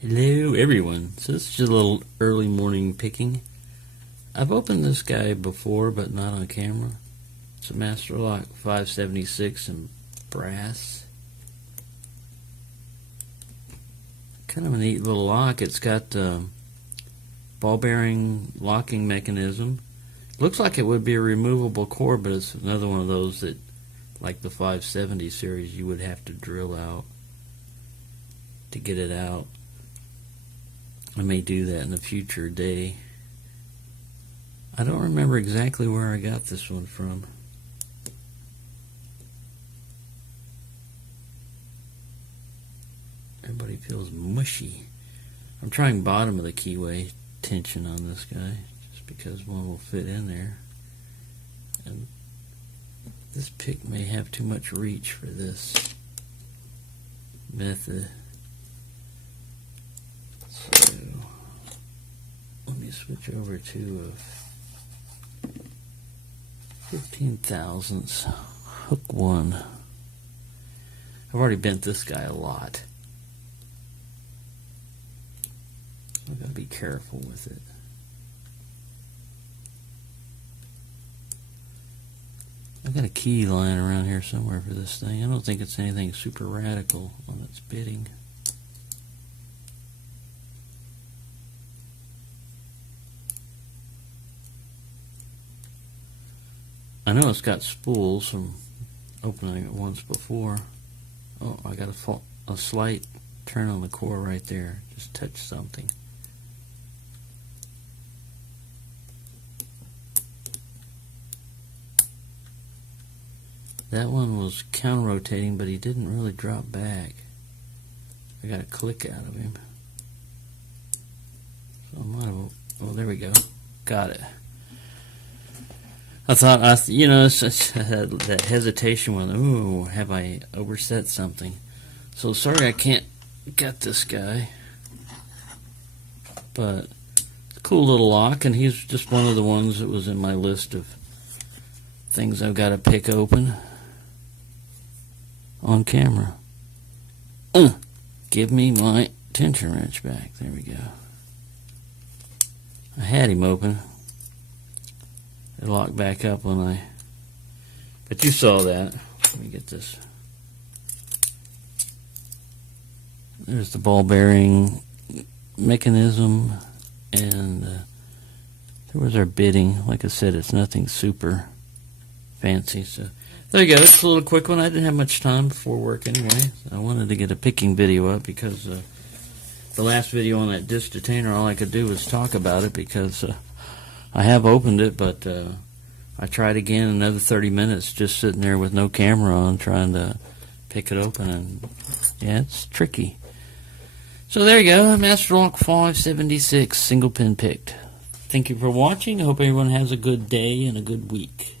Hello everyone. So this is just a little early morning picking. I've opened this guy before but not on camera. It's a Master Lock 576 in brass. Kind of a neat little lock. It's got ball bearing locking mechanism. Looks like it would be a removable core, but it's another one of those that, like the 570 series, you would have to drill out to get it out. I may do that in a future day. I don't remember exactly where I got this one from. Everybody feels mushy. I'm trying bottom of the keyway tension on this guy just because one will fit in there. And this pick may have too much reach for this method. So let me switch over to a 15 thousandths hook one. I've already bent this guy a lot. I've got to be careful with it. I've got a key lying around here somewhere for this thing. I don't think it's anything super radical on its bitting. I know it's got spools from opening it once before. Oh, I got a slight turn on the core right there. Just touched something. That one was counter-rotating, but he didn't really drop back. I got a click out of him. So I might have, oh, there we go. Got it. I thought, it's that hesitation when, ooh, have I overset something? So sorry I can't get this guy. But it's a cool little lock, and he's just one of the ones that was in my list of things I've got to pick open on camera. Give me my tension wrench back. There we go. I had him open. It locked back up when but you saw that. Let me get this. There's the ball bearing mechanism, and there was our bitting. Like I said, it's nothing super fancy. So there you go. It's a little quick one. I didn't have much time before work anyway. I wanted to get a picking video up because the last video on that disc detainer, all I could do was talk about it because I have opened it, but I tried again another 30 minutes just sitting there with no camera on trying to pick it open, and yeah, it's tricky. So there you go, Master Lock 576 single pin picked. Thank you for watching. I hope everyone has a good day and a good week.